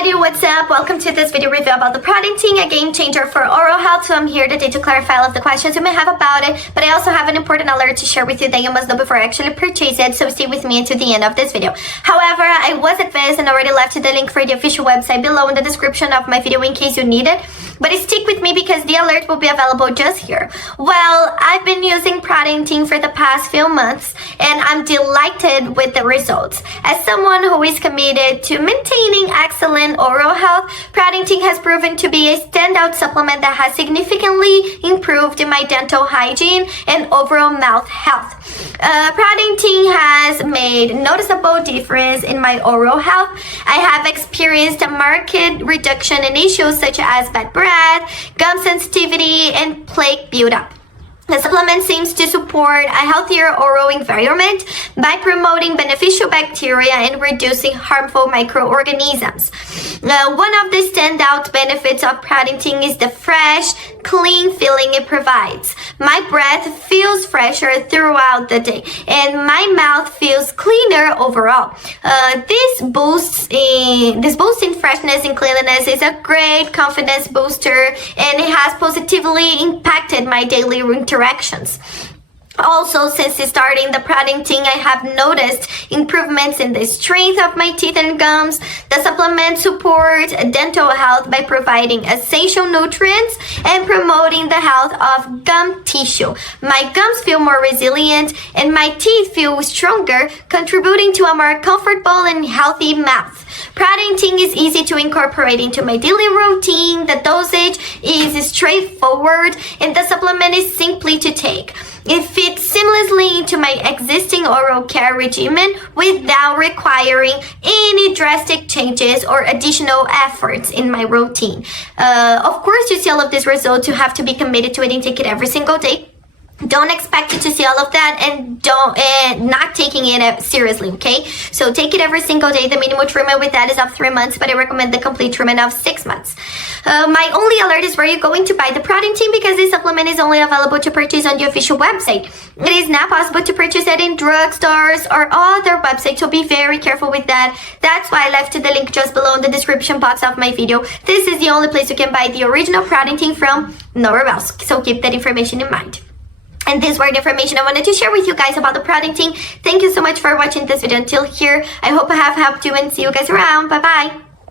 everybody, what's up? Welcome to this video review about the ProDentim, a game changer for oral health. So I'm here today to clarify all of the questions you may have about it, but I also have an important alert to share with you that you must know before I actually purchase it, so stay with me until the end of this video. However, I was advised and already left the link for the official website below in the description of my video in case you need it, but stick with me because the alert will be available just here. Well, I've been using ProDentim for the past few months and I'm delighted with the results. As someone who is committed to maintaining excellent oral health, ProDentim has proven to be a standout supplement that has significantly improved my dental hygiene and overall mouth health. ProDentim has made noticeable difference in my oral health. I have experienced a marked reduction in issues such as bad breath, gum sensitivity, and plaque buildup. The supplement seems to support a healthier oral environment by promoting beneficial bacteria and reducing harmful microorganisms. One of the standout benefits of ProDentim is the fresh, clean feeling it provides. My breath feels fresher throughout the day and my mouth feels cleaner overall. This boost in freshness and cleanliness is a great confidence booster, and it has positively impacted my daily interactions. Also, since starting the ProDentim, I have noticed improvements in the strength of my teeth and gums. The supplement supports dental health by providing essential nutrients and promoting the health of gum tissue. My gums feel more resilient and my teeth feel stronger, contributing to a more comfortable and healthy mouth. ProDentim is easy to incorporate into my daily routine. The dosage is straightforward and the supplement is simply to take. It fits seamlessly into my existing oral care regimen without requiring any drastic changes or additional efforts in my routine. Of course, to see all of these results, you have to be committed to it and take it every single day. Don't expect you to see all of that and not taking it seriously, okay? So take it every single day. The minimum treatment with that is of 3 months, but I recommend the complete treatment of 6 months. My only alert is where you're going to buy the ProDentim because this supplement is only available to purchase on the official website. It is not possible to purchase it in drugstores or other websites, so be very careful with that. That's why I left the link just below in the description box of my video. This is the only place you can buy the original ProDentim from, nowhere else. So keep that information in mind. And these were the information I wanted to share with you guys about the ProDentim. Thank you so much for watching this video until here. I hope I have helped you and see you guys around. Bye bye.